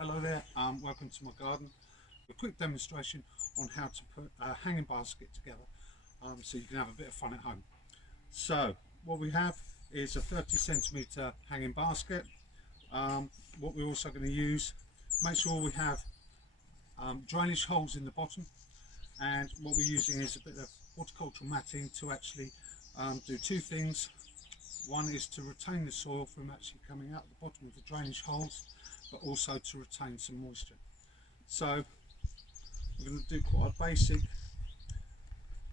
Hello there, welcome to my garden. A quick demonstration on how to put a hanging basket together so you can have a bit of fun at home. So what we have is a 30cm hanging basket. What we're also going to use, make sure we have drainage holes in the bottom, and what we're using is a bit of horticultural matting to actually do two things. One is to retain the soil from actually coming out the bottom of the drainage holes, but also to retain some moisture. So we're going to do quite a basic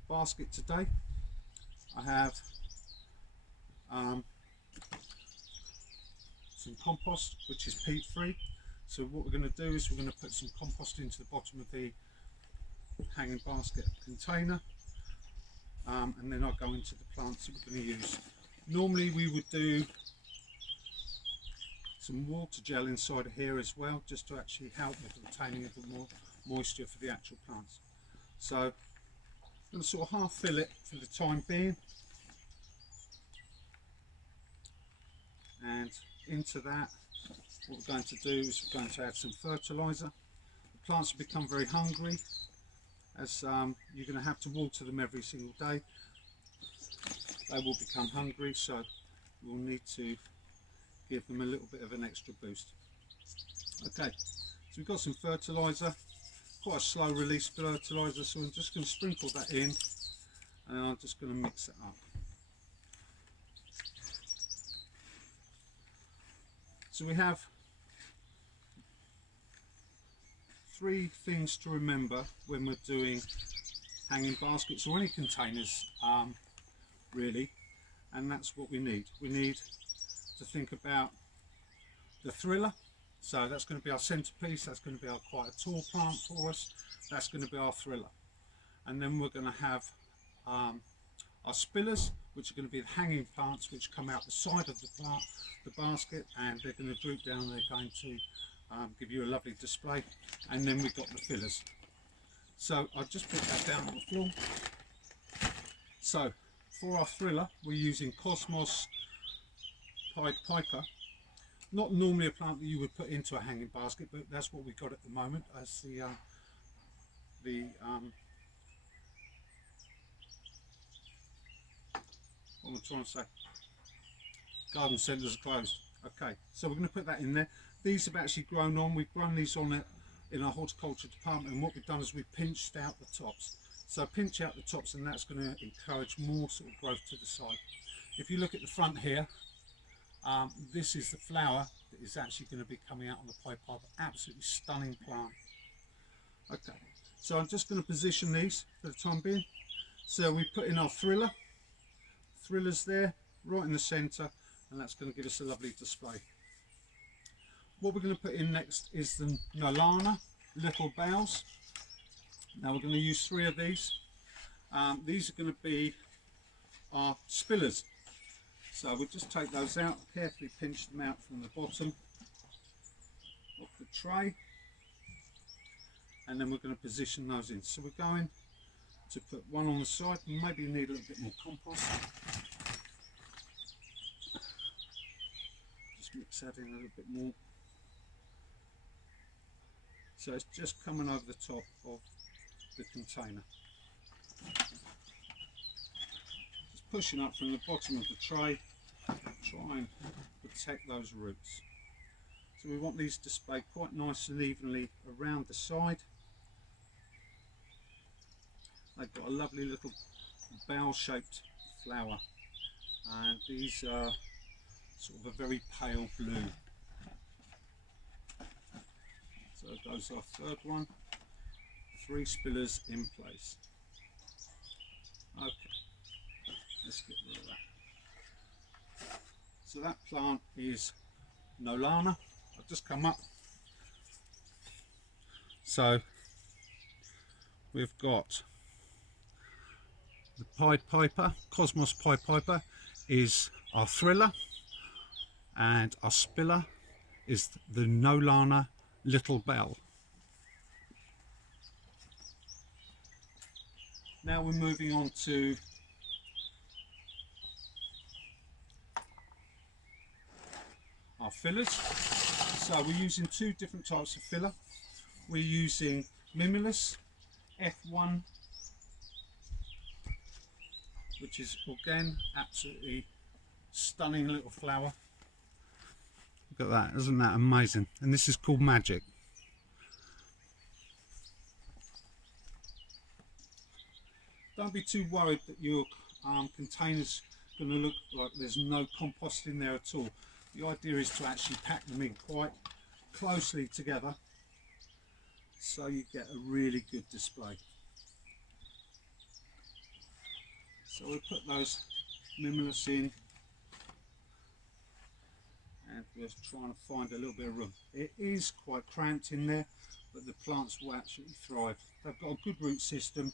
basket today. I have some compost, which is peat free. So what we're going to do is we're going to put some compost into the bottom of the hanging basket container, and then I'll go into the plants that we're going to use. Normally we would do some water gel inside of here as well, just to actually help with the retaining of the more moisture for the actual plants. So I'm going to sort of half fill it for the time being, and into that what we're going to do is we're going to add some fertiliser. The plants will become very hungry, as you're going to have to water them every single day. They will become hungry, so we'll need to give them a little bit of an extra boost. Okay, so we've got some fertiliser, quite a slow release fertiliser, so I'm just going to sprinkle that in, and I'm just going to mix it up. So we have three things to remember when we're doing hanging baskets or any containers really, and that's what we need. We need to think about the thriller, so that's going to be our centerpiece. That's going to be quite a tall plant for us. That's going to be our thriller. And then we're going to have our spillers, which are going to be the hanging plants which come out the side of the plant, the basket, and they're going to droop down. They're going to give you a lovely display. And then we've got the fillers. So I'll just put that down on the floor. So for our thriller, we're using Cosmos Pied Piper. Not normally a plant that you would put into a hanging basket, but that's what we've got at the moment as what am I trying to say? Garden centres are closed. Okay, so we're going to put that in there. These have actually grown on. We've grown these on it in our horticulture department, and what we've done is we've pinched out the tops. So pinch out the tops, and that's going to encourage more sort of growth to the side. If you look at the front here, this is the flower that is actually going to be coming out on the Pied Piper. Absolutely stunning plant. Okay, so I'm just going to position these for the time being. So we put in our thriller. Thriller's there, right in the centre, and that's going to give us a lovely display. What we're going to put in next is the Nolana Little Bells. Now we're going to use three of these. These are going to be our spillers. So we'll just take those out, carefully pinch them out from the bottom of the tray, and then we're going to position those in. So we're going to put one on the side, maybe you need a little bit more compost. Just mix that in a little bit more. So it's just coming over the top of the container. Just pushing up from the bottom of the tray, try and protect those roots. So we want these displayed quite nice and evenly around the side. They've got a lovely little bell-shaped flower, and these are sort of a very pale blue. So there's our third one. 3 spillers in place. Okay, let's get rid of that. So that plant is Nolana. I've just come up. So we've got the Pied Piper, Cosmos Pied Piper is our thriller, and our spiller is the Nolana Little Bell. Now we're moving on to our fillers. So we're using two different types of filler. We're using Mimulus F1, which is again absolutely stunning little flower. Look at that, isn't that amazing? And this is called Magic. Don't be too worried that your container's going to look like there's no compost in there at all. The idea is to actually pack them in quite closely together so you get a really good display. So we'll put those Mimulus in, and we're trying to find a little bit of room. It is quite cramped in there, but the plants will absolutely thrive. They've got a good root system,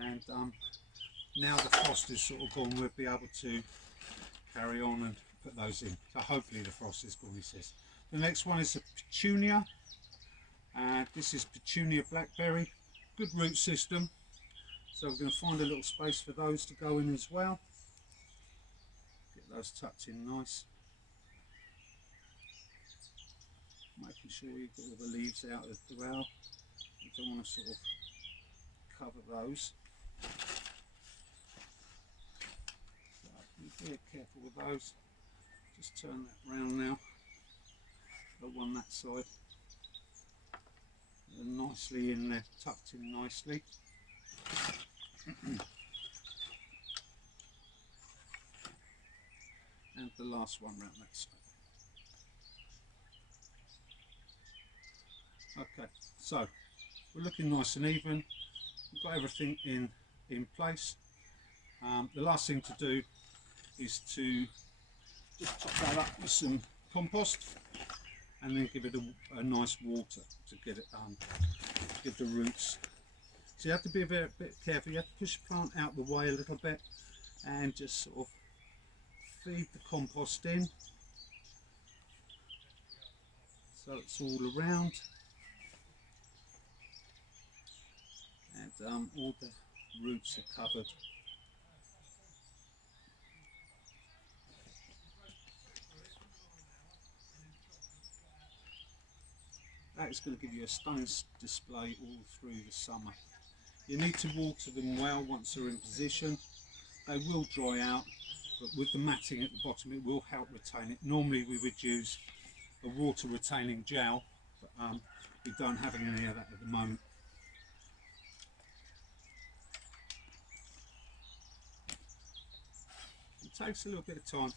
and now the frost is sort of gone, we'll be able to carry on and put those in. So hopefully the frost is gone, he says. The next one is a Petunia, and this is Petunia Blackberry. Good root system, so we're going to find a little space for those to go in as well. Get those tucked in nice. Making sure you've got all the leaves out as well. You don't want to sort of cover those. So be very careful with those. Just turn that round now. The one that side. They're nicely in there, tucked in nicely. And the last one round that side. Okay, so we're looking nice and even. We've got everything in place. The last thing to do is to just top that up with some compost and then give it a nice water to get it give the roots. So you have to be a bit careful. You have to push the plant out the way a little bit and just sort of feed the compost in so it's all around. And all the roots are covered. That is going to give you a stunning display all through the summer. You need to water them well once they're in position. They will dry out, but with the matting at the bottom it will help retain it. Normally we would use a water retaining gel, but we don't have any of that at the moment. It takes a little bit of time,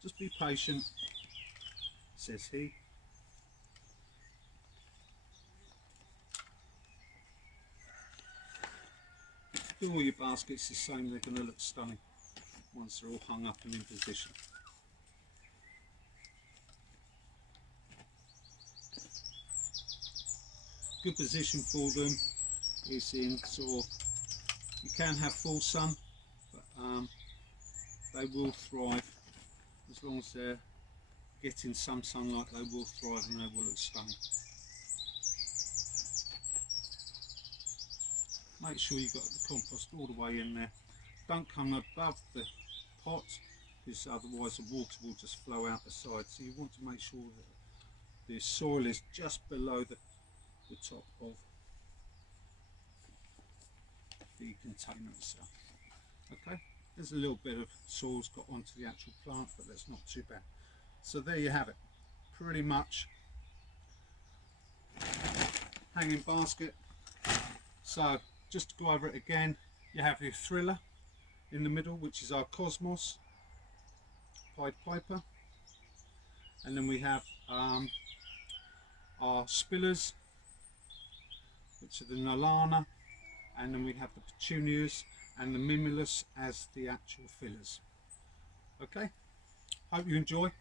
just be patient, says he. Do all your baskets the same, they're going to look stunning once they're all hung up and in position. Good position for them is in sort of, you can have full sun, but they will thrive as long as they're getting some sunlight. They will thrive and they will look stunning. Make sure you've got the compost all the way in there. Don't come above the pot because otherwise the water will just flow out the side. So you want to make sure that the soil is just below the top of the container itself. Okay, there's a little bit of soil's got onto the actual plant, but that's not too bad. So there you have it, pretty much hanging basket. So just to go over it again, you have your Thriller in the middle, which is our Cosmos Pied Piper, and then we have our Spillers, which are the Nalana, and then we have the Petunias and the Mimulus as the actual fillers. Okay, hope you enjoy,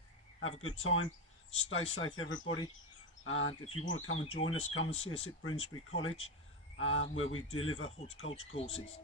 have a good time, stay safe everybody, and if you want to come and join us, come and see us at Bloomsbury College, where we deliver horticulture courses.